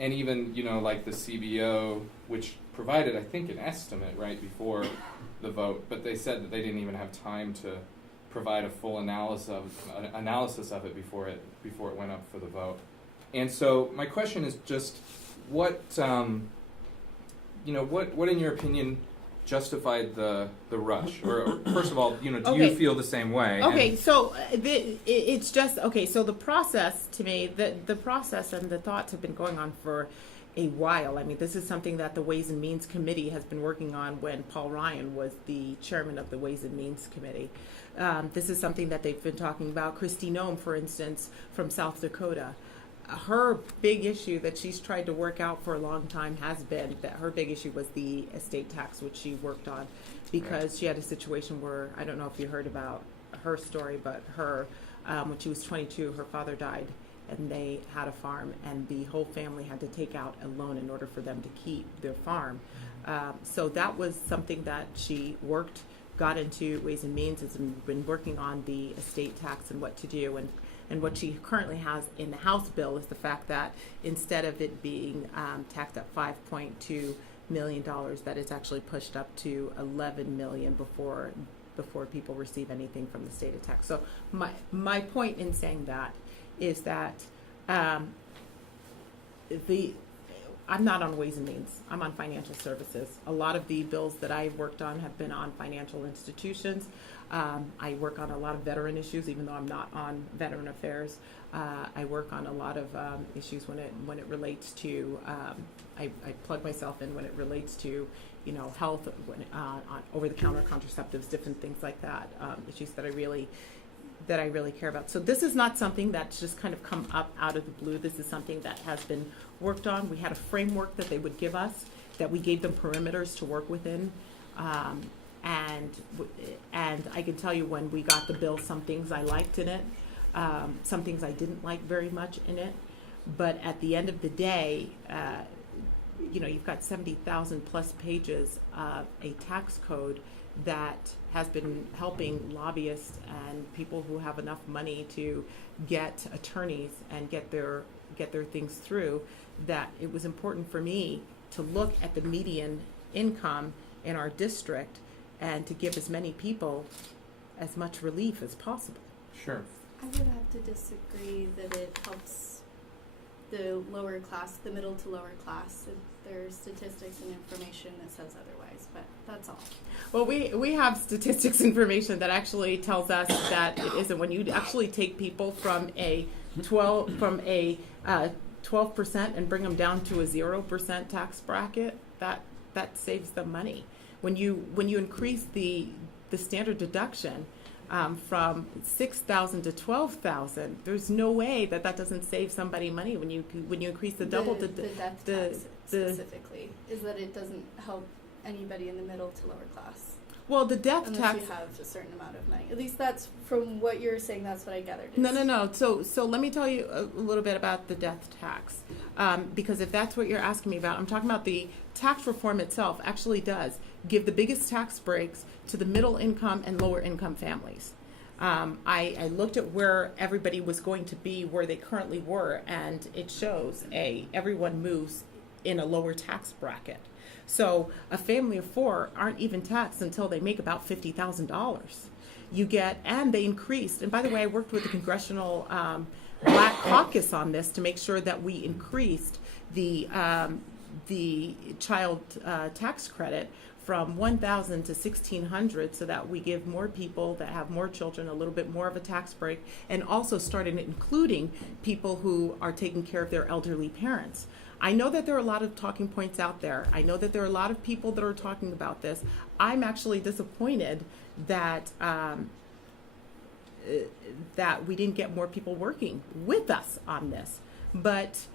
and even, like the CBO, which provided, I think, an estimate right before the vote, but they said that they didn't even have time to provide a full analysis of it before it went up for the vote. And so my question is just what what in your opinion justified the rush? Or first of all, do Okay. you feel the same way? Okay, And, so it's just okay. So the process, to me, the process and the thoughts have been going on for a while. I mean, this is something that the Ways and Means Committee has been working on when Paul Ryan was the chairman of the Ways and Means Committee. This is something that they've been talking about. Kristi Noem, for instance, from South Dakota. Her big issue that she's tried to work out for a long time has been that her big issue was the estate tax, which she worked on, because she had a situation where, I don't know if you heard about her story, but when she was 22, her father died, and they had a farm, and the whole family had to take out a loan in order for them to keep their farm. So that was something that she got into Ways and Means, has been working on the estate tax and what to do. And what she currently has in the House bill is the fact that instead of it being taxed at $5.2 million, that it's actually pushed up to $11 million before people receive anything from the state of tax. So my point in saying that is that I'm not on Ways and Means. I'm on financial services. A lot of the bills that I've worked on have been on financial institutions. I work on a lot of veteran issues, even though I'm not on veteran affairs. I work on a lot of issues when it relates to. I plug myself in when it relates to, health, on over-the-counter contraceptives, different things like that. Issues that I really care about. So this is not something that's just kind of come up out of the blue. This is something that has been worked on. We had a framework that they would give us, that we gave them perimeters to work within. And I can tell you, when we got the bill, some things I liked in it, some things I didn't like very much in it. But at the end of the day, you've got 70,000 plus pages of a tax code that has been helping lobbyists and people who have enough money to get attorneys and get their things through, that it was important for me to look at the median income in our district and to give as many people as much relief as possible. Sure. I would have to disagree that it helps the lower class, the middle to lower class. There's statistics and information that says otherwise, but that's all. Well, we have statistics information that actually tells us that it isn't. When you actually take people from a 12% and bring them down to a 0% tax bracket, that saves them money. When you increase the standard deduction from $6,000 to $12,000, there's no way that doesn't save somebody money. When you increase the double, the death tax specifically is that it doesn't help anybody in the middle to lower class. Well, the death unless tax. you have a certain amount of money. At least that's from what you're saying. That's what I gathered. No. So let me tell you a little bit about the death tax, because if that's what you're asking me about, I'm talking about the tax reform itself. Actually, does give the biggest tax breaks to the middle income and lower income families. I looked at where everybody was going to be, where they currently were, and it shows everyone moves in a lower tax bracket. So a family of four aren't even taxed until they make about $50,000. And they increased. And by the way, I worked with the Congressional Black Caucus on this to make sure that we increased the child tax credit from $1,000 to $1,600, so that we give more people that have more children a little bit more of a tax break, and also started including people who are taking care of their elderly parents. I know that there are a lot of talking points out there. I know that there are a lot of people that are talking about this. I'm actually disappointed that that we didn't get more people working with us on this. But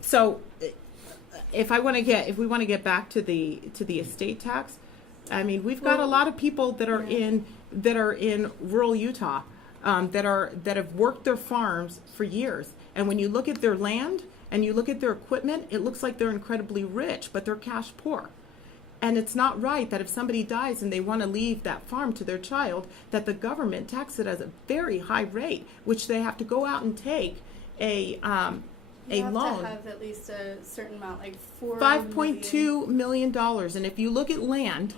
so if we want to get back to the estate tax, I mean, we've got a lot of people that are in rural Utah that have worked their farms for years, and when you look at their land and you look at their equipment, it looks like they're incredibly rich, but they're cash poor. And it's not right that if somebody dies and they want to leave that farm to their child, that the government tax it at a very high rate, which they have to go out and take a You a have loan. to have at least a certain amount, like $4 $5.2 million. And if you look at land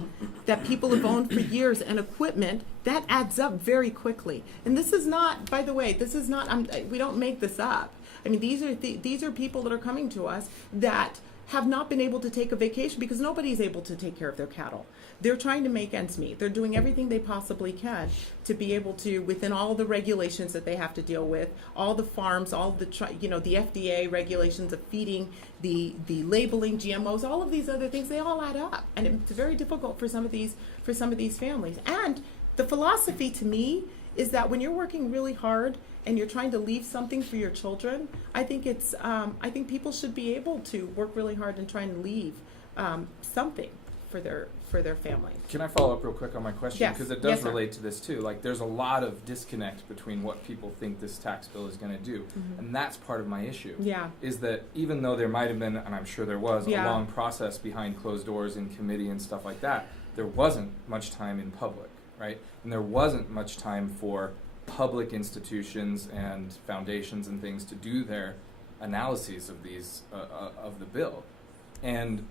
that people have owned for years and equipment, that adds up very quickly. And this is not, by the way, this is not, we don't make this up. I mean, these are people that are coming to us that have not been able to take a vacation because nobody's able to take care of their cattle. They're trying to make ends meet. They're doing everything they possibly can to be able to, within all the regulations that they have to deal with, all the farms, all the, the FDA regulations of feeding, the labeling, GMOs, all of these other things, they all add up. And it's very difficult for some of these families. And the philosophy to me is that when you're working really hard and you're trying to leave something for your children, I think I think people should be able to work really hard and try and leave something for their families. Can I follow up real quick on my question? Yes. Because it does Yes, sir. relate to this too. Like, there's a lot of disconnect between what people think this tax bill is going to do. Mhm. And that's part of my issue. Yeah. Is that even though there might have been, and I'm sure there was, Yeah. a long process behind closed doors in committee and stuff like that, there wasn't much time in public, right? And there wasn't much time for public institutions and foundations and things to do their analyses of these of the bill. And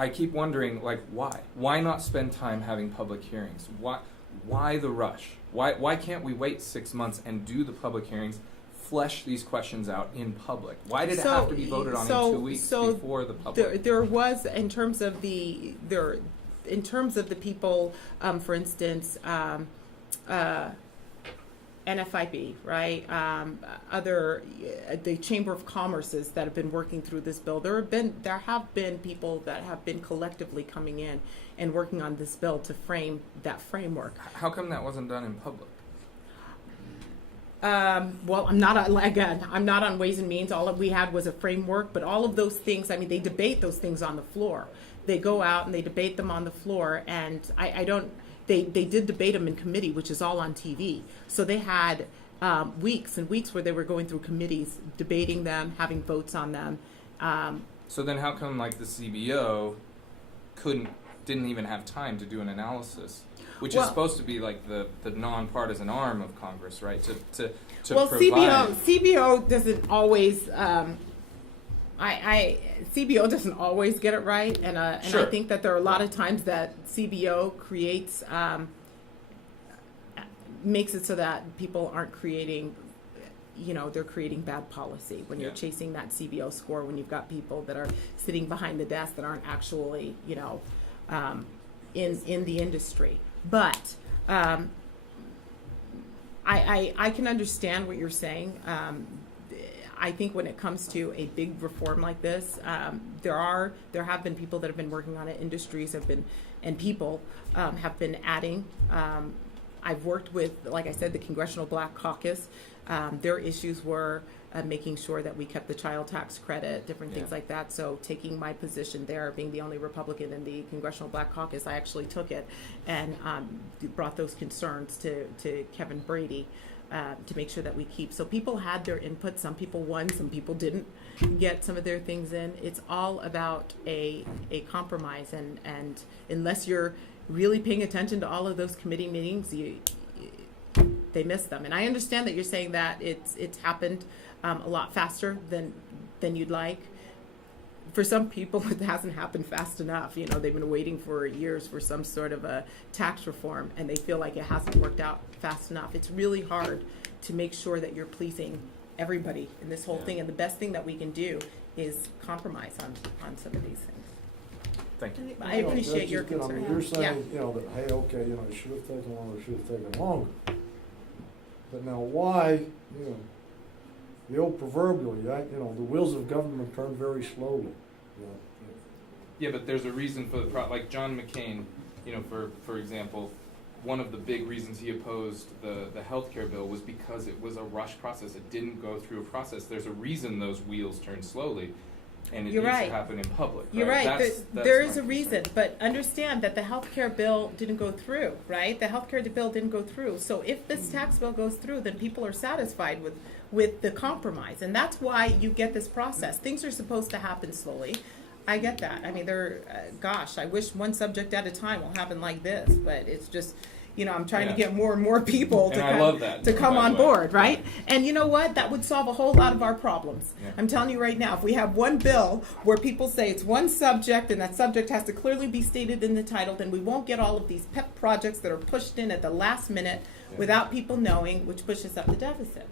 I keep wondering, like, why? Why not spend time having public hearings? Why the rush? Why can't we wait 6 months and do the public hearings, flesh these questions out in public? Why did it have to be voted on in 2 weeks before the public? There was, in terms of the people, for instance, NFIB, right? The Chamber of Commerces that have been working through this bill. There have been people that have been collectively coming in and working on this bill to frame that framework. How come that wasn't done in public? Well, I'm not on Ways and Means. All we had was a framework, but all of those things, I mean, they debate those things on the floor. They go out and they debate them on the floor, and They did debate them in committee, which is all on TV. So they had weeks and weeks where they were going through committees, debating them, having votes on them. So then how come, like, the CBO didn't even have time to do an analysis, which is supposed to be like the nonpartisan arm of Congress, right? To provide. CBO doesn't always. CBO doesn't always get it right, and Sure. I think that there are a lot of times that CBO creates makes it so that people aren't creating, they're creating bad policy when you're chasing that CBO score, when you've got people that are sitting behind the desk that aren't actually, in the industry. But I can understand what you're saying. I think when it comes to a big reform like this, there have been people that have been working on it. Industries have been, and people have been adding. I've worked with, like I said, the Congressional Black Caucus. Their issues were making sure that we kept the child tax credit, different things like that. So taking my position there, being the only Republican in the Congressional Black Caucus, I actually took it and brought those concerns to Kevin Brady. To make sure that we keep. So people had their input. Some people won, some people didn't get some of their things in. It's all about a compromise, and unless you're really paying attention to all of those committee meetings, they miss them. And I understand that you're saying that it's happened a lot faster than you'd like. For some people, it hasn't happened fast enough. They've been waiting for years for some sort of a tax reform, and they feel like it hasn't worked out fast enough. It's really hard to make sure that you're pleasing everybody in this whole thing, and the best thing that we can do is compromise on some of these things. Thank you. I appreciate your concern. You're saying, Yeah. that, hey, okay, it should have taken longer, should have taken longer. But now why, the old proverbial, the wheels of government turn very slowly. Yeah, but there's a reason for like John McCain, for example, one of the big reasons he opposed the healthcare bill was because it was a rush process. It didn't go through a process. There's a reason those wheels turn slowly, and it You're needs right. to happen in public. You're right. There is a my reason, concern. but understand that the healthcare bill didn't go through, right? The healthcare bill didn't go through. So if this tax bill goes through, then people are satisfied with the compromise, and that's why you get this process. Things are supposed to happen slowly. I get that. I mean, I wish one subject at a time will happen like this, but it's just, I'm trying to Yeah. get more and more people And I love that, to come by the on way. board, right? And you know what? That would solve a whole lot of our problems. Yeah. I'm telling you right now, if we have one bill where people say it's one subject and that subject has to clearly be stated in the title, then we won't get all of these pet projects that are pushed in at the last minute Yeah. without people knowing, which pushes up the deficit.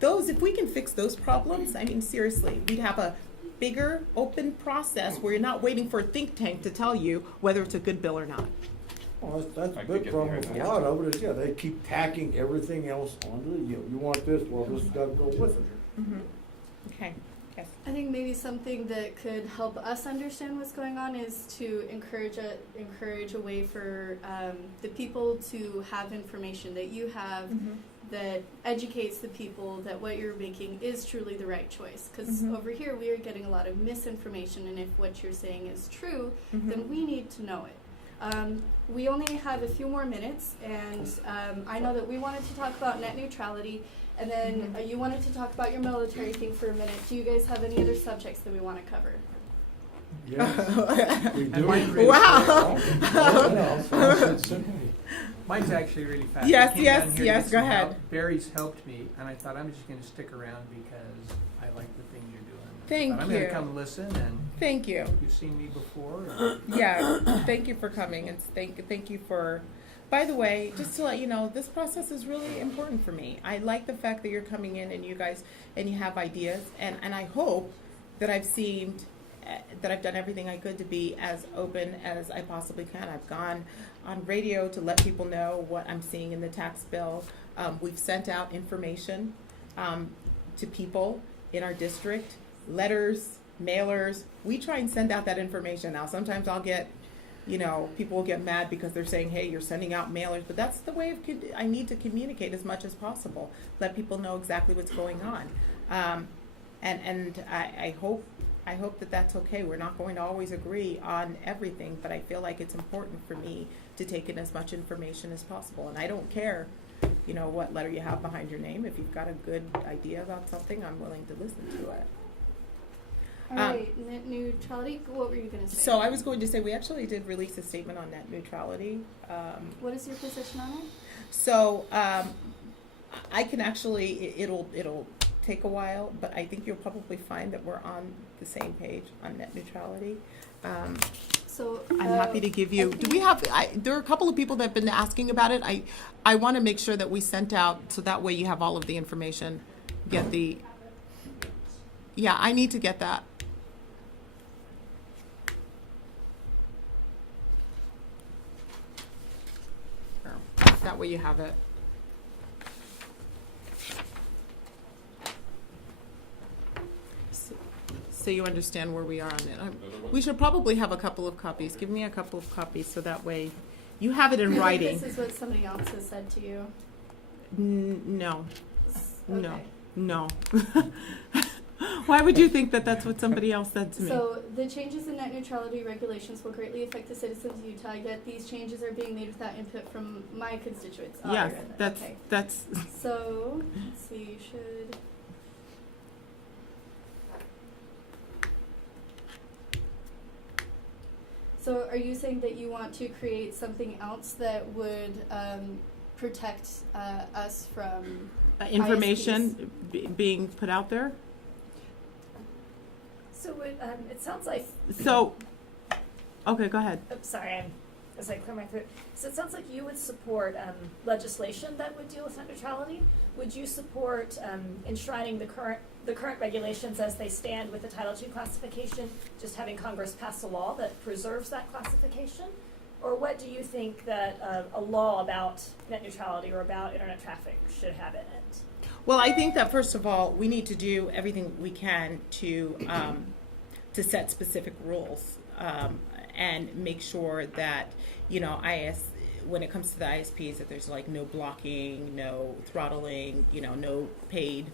Those, if we can fix those problems, I mean, seriously, we'd have a bigger, open process where you're not waiting for a think tank to tell you whether it's a good bill or not. Well, that's I a could big get problem behind with a that. lot of it is, they keep tacking everything else onto the, you want this, well, this has gotta go with it. Okay, yes. I think maybe something that could help us understand what's going on is to encourage a way for the people to have information that you have that educates the people that what you're making is truly the right choice. Because over here we are getting a lot of misinformation, and if what you're saying is true, then we need to know it. We only have a few more minutes, and I know that we wanted to talk about net neutrality, and then you wanted to talk about your military thing for a minute. Do you guys have any other subjects that we want to cover? Yes, we do. Wow. Mine's actually really fast. Yes, I came yes, down here to yes, get go some ahead. help. Barry's helped me, and I thought I'm just going to stick around because I like the thing you're doing. Thank but I'm going you. to come listen, and Thank you. you've seen me before. And Yeah, thank you for coming, and thank you for. By the way, just to let you know, this process is really important for me. I like the fact that you're coming in and you guys and you have ideas, and I hope that I've done everything I could to be as open as I possibly can. I've gone on radio to let people know what I'm seeing in the tax bill. We've sent out information to people in our district, letters, mailers. We try and send out that information. Now, sometimes I'll get, people will get mad because they're saying, hey, you're sending out mailers, but that's the way I need to communicate as much as possible. Let people know exactly what's going on. And I hope that that's okay. We're not going to always agree on everything, but I feel like it's important for me to take in as much information as possible. And I don't care, what letter you have behind your name. If you've got a good idea about something, I'm willing to listen to it. All right, net neutrality. What were you going to say? So I was going to say, we actually did release a statement on net neutrality. What is your position on it? So I can actually, it'll take a while, but I think you'll probably find that we're on the same page on net neutrality. So I'm happy to give you. Do we have? There are a couple of people that have been asking about it. I want to make sure that we sent out so that way you have all of the information. Get the. Yeah, I need to get that. That way you have it. So you understand where we are on it. We should probably have a couple of copies. Give me a couple of copies so that way you have it in writing. This is what somebody else has said to you. No, Okay. no. Why would you think that that's what somebody else said to me? So the changes in net neutrality regulations will greatly affect the citizens of Utah, yet these changes are being made without input from my constituents. Oh, I Yes, read that. Okay. that's. So, let's see, you should. So are you saying that you want to create something else that would protect us from Information being put out there. So it sounds like, So, okay, go ahead. oops, sorry, as I clear my throat. So it sounds like you would support legislation that would deal with net neutrality. Would you support enshrining the current regulations as they stand with the Title II classification, just having Congress pass a law that preserves that classification? Or what do you think that a law about net neutrality or about internet traffic should have in it? Well, I think that first of all, we need to do everything we can to set specific rules and make sure that when it comes to the ISPs, that there's like no blocking, no throttling, no paid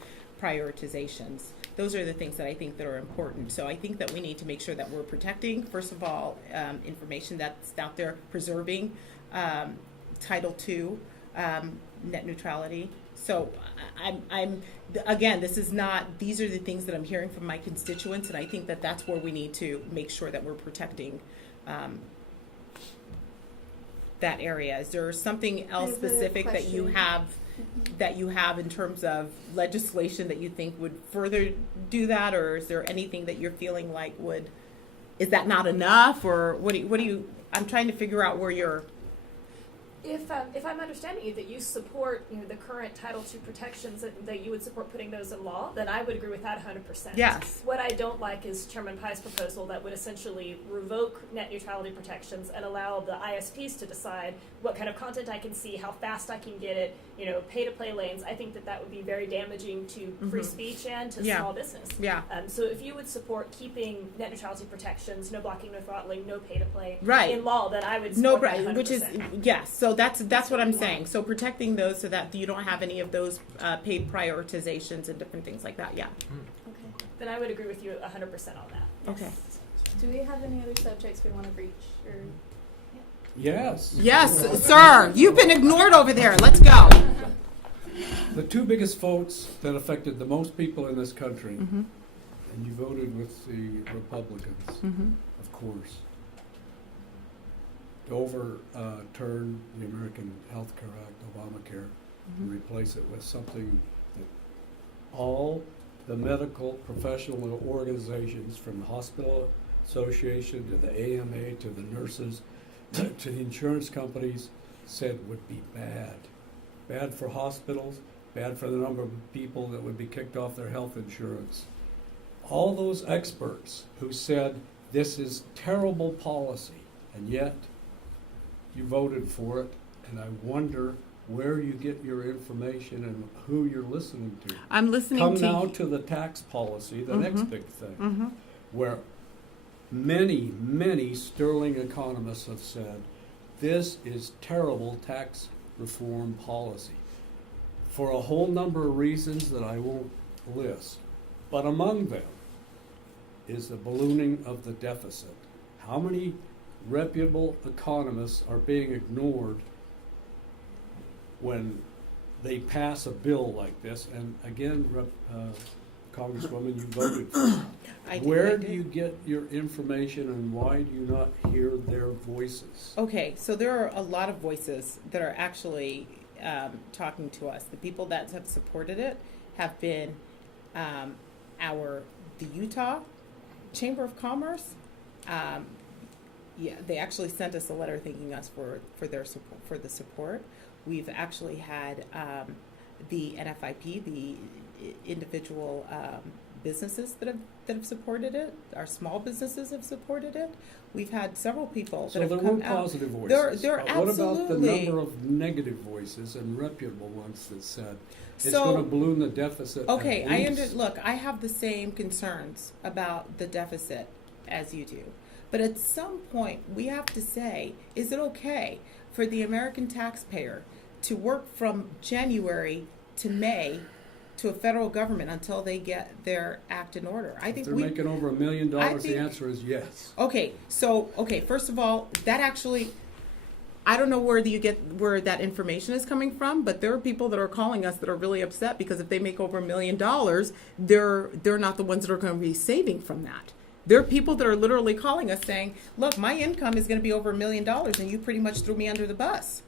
prioritizations. Those are the things that I think that are important. So I think that we need to make sure that we're protecting, first of all, information that's out there, preserving Title II, net neutrality. So I'm again, these are the things that I'm hearing from my constituents, and I think that that's where we need to make sure that we're protecting that area? Is there something else I have a specific that you question. have Mhm. that you have in terms of legislation that you think would further do that, or is there anything that you're feeling like would, is that not enough, or what do you, I'm trying to figure out where you're, If I'm understanding you, that you support, the current Title II protections, that you would support putting those in law, then I would agree with that 100%. yes, What I don't like is Chairman Pai's proposal that would essentially revoke net neutrality protections and allow the ISPs to decide what kind of content I can see, how fast I can get it, pay-to-play lanes. I think that would be very damaging to free Mhm. speech and to Yeah. small business. yeah, So if you would support keeping net neutrality protections, no blocking, no throttling, no pay-to-play right. in law, then I would No, support that right, which is, 100%. yes, so that's what I'm saying, so protecting those so that you don't have any of those paid prioritizations and different things like that, yeah, Okay. Then I would agree with you 100% on that. okay. Do we have any other subjects we want to breach? Or Yes. Yes, sir, you've been ignored over there, let's go. The two biggest votes that affected the most people in this country, Mm-hmm, and you voted with the Republicans, mm-hmm, of course, to overturn the American Health Care Act, Obamacare, and replace it with something that all the medical professional organizations, from the Hospital Association to the AMA to the nurses to the insurance companies, said would be bad. Bad for hospitals, bad for the number of people that would be kicked off their health insurance. All those experts who said this is terrible policy, and yet you voted for it, and I wonder where you get your information and who you're listening to. I'm listening Come to. now to the tax policy, the next Mhm. big thing, Mm-hmm, where many, many sterling economists have said this is terrible tax reform policy for a whole number of reasons that I won't list. But among them is the ballooning of the deficit. How many reputable economists are being ignored when they pass a bill like this? And again, Congresswoman, you voted for it. Where do you get your information, and why do you not hear their voices? Okay, so there are a lot of voices that are actually talking to us. The people that have supported it have been the Utah Chamber of Commerce. Yeah, they actually sent us a letter thanking us for their support, for the support. We've actually had the NFIP, the individual businesses that have supported it. Our small businesses have supported it. We've had several people So that there have were come out. positive voices. There But what about the absolutely- number of negative voices and reputable ones that said it's So- going to balloon the deficit? Okay, at least? look, I have the same concerns about the deficit as you do. But at some point, we have to say, is it okay for the American taxpayer to work from January to May to a federal government until they get their act in order? I If think they're we. making over $1 million, the think- answer is yes. Okay, so first of all, that actually, I don't know where that information is coming from, but there are people that are calling us that are really upset because if they make over $1 million, they're not the ones that are going to be saving from that. There are people that are literally calling us saying, "Look, my income is going to be over $1 million, and you pretty much threw me under the bus."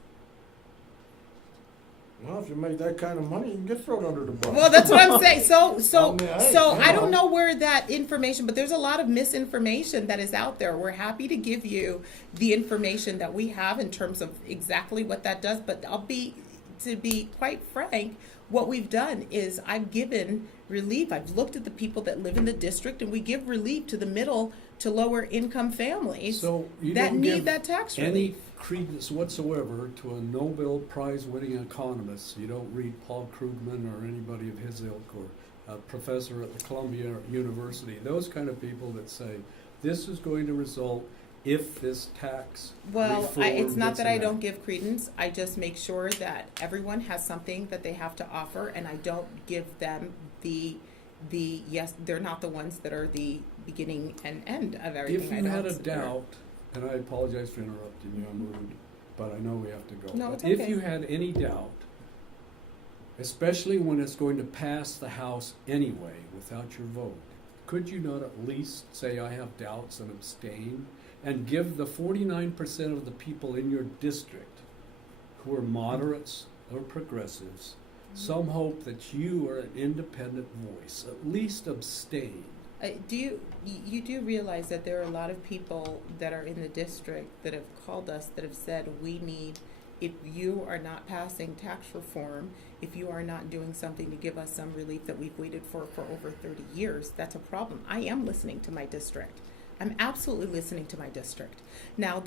Well, if you make that kind of money, you can get thrown under the bus. Well, that's what I'm saying. So I mean, hey, I don't know where that information, but there's a lot of misinformation that is out there. We're happy to give you the information that we have in terms of exactly what that does. But to be quite frank, what we've done is I've given relief. I've looked at the people that live in the district, and we give relief to the middle to lower income families So you that don't need give that tax any relief. credence whatsoever to a Nobel Prize-winning economist. You don't read Paul Krugman or anybody of his ilk, or a professor at the Columbia University. Those kind of people that say this is going to result if this tax Well, reform it's not gets that I enacted. don't give credence. I just make sure that everyone has something that they have to offer, and I don't give them the yes. They're not the ones that are the beginning and end of everything. If I you don't had a support. doubt, and I apologize for interrupting you, I'm rude, but I know we have to go. No, But it's okay. if you had any doubt, especially when it's going to pass the House anyway without your vote, could you not at least say, I have doubts and abstain? And give the 49% of the people in your district who are moderates or progressives some hope that you are an independent voice, at least abstain. You do realize that there are a lot of people that are in the district that have called us that have said we need, if you are not passing tax reform, if you are not doing something to give us some relief that we've waited for over 30 years, that's a problem. I am listening to my district. I'm absolutely listening to my district. Now,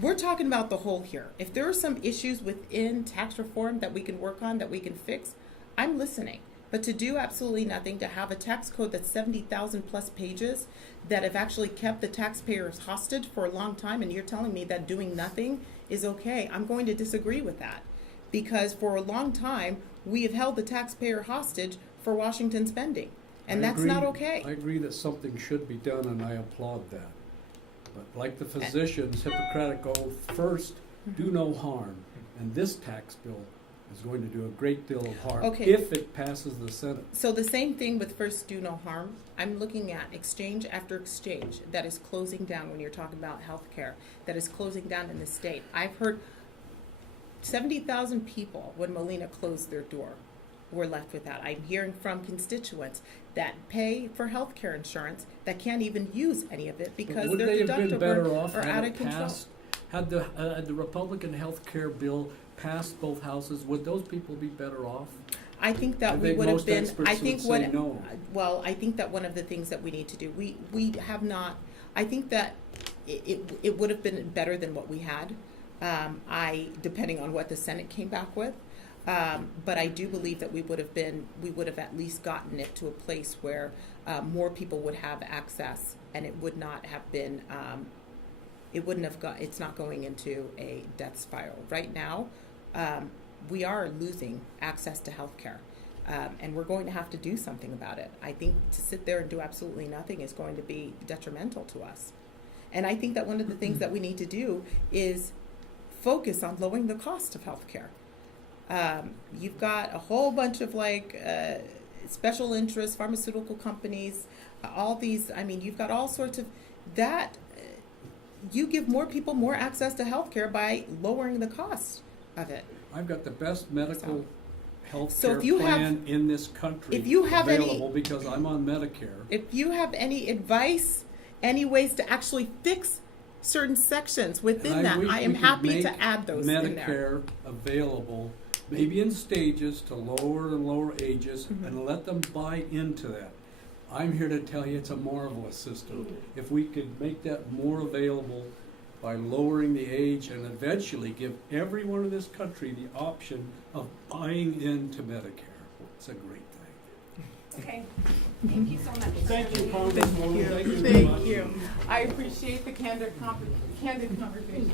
we're talking about the whole here. If there are some issues within tax reform that we can work on, that we can fix, I'm listening. But to do absolutely nothing, to have a tax code that's 70,000 plus pages that have actually kept the taxpayers hostage for a long time, and you're telling me that doing nothing is okay, I'm going to disagree with that. Because for a long time, we have held the taxpayer hostage for Washington spending. And I that's agree- not okay. I agree that something should be done, and I applaud that. But like the physicians, Hippocratic oath, first, do no harm. And this tax bill is going to do a great deal of harm Okay. if it passes the Senate. So the same thing with first do no harm. I'm looking at exchange after exchange that is closing down when you're talking about healthcare, that is closing down in the state. I've heard 70,000 people, when Molina closed their door, were left with that. I'm hearing from constituents that pay for healthcare insurance that can't even use any of it because Would their they have been better deductible off are had out it of control. passed? Had the Republican health care bill passed both houses, would those people be better off? I think that I we think would have most been, experts I think would what, say no. well, I think that one of the things that we need to do, we have not, I think that it would have been better than what we had. Depending on what the Senate came back with. But I do believe that we would have at least gotten it to a place where more people would have access, and it would not have been, it's not going into a death spiral. Right now, we are losing access to health care, and we're going to have to do something about it. I think to sit there and do absolutely nothing is going to be detrimental to us. And I think that one of the things that we need to do is focus on lowering the cost of health care. You've got a whole bunch of special interests, pharmaceutical companies, all these, you've got all sorts of that. You give more people more access to health care by lowering the cost of it. I've got the best medical health So care if you have- plan in this country if you have any- available because I'm on Medicare. If you have any advice, any ways to actually fix certain sections within And that, wish I we am could happy make to add those in there. Medicare available, maybe in stages to lower and lower ages, Mhm. and let them buy into that. I'm here to tell you it's a marvelous system. If we could make that more available by lowering the age and eventually give everyone in this country the option of buying into Medicare, it's a great thing. Okay, thank you so much. Thank you, Congresswoman. Thank you very much. Thank you. I appreciate the candid conversation.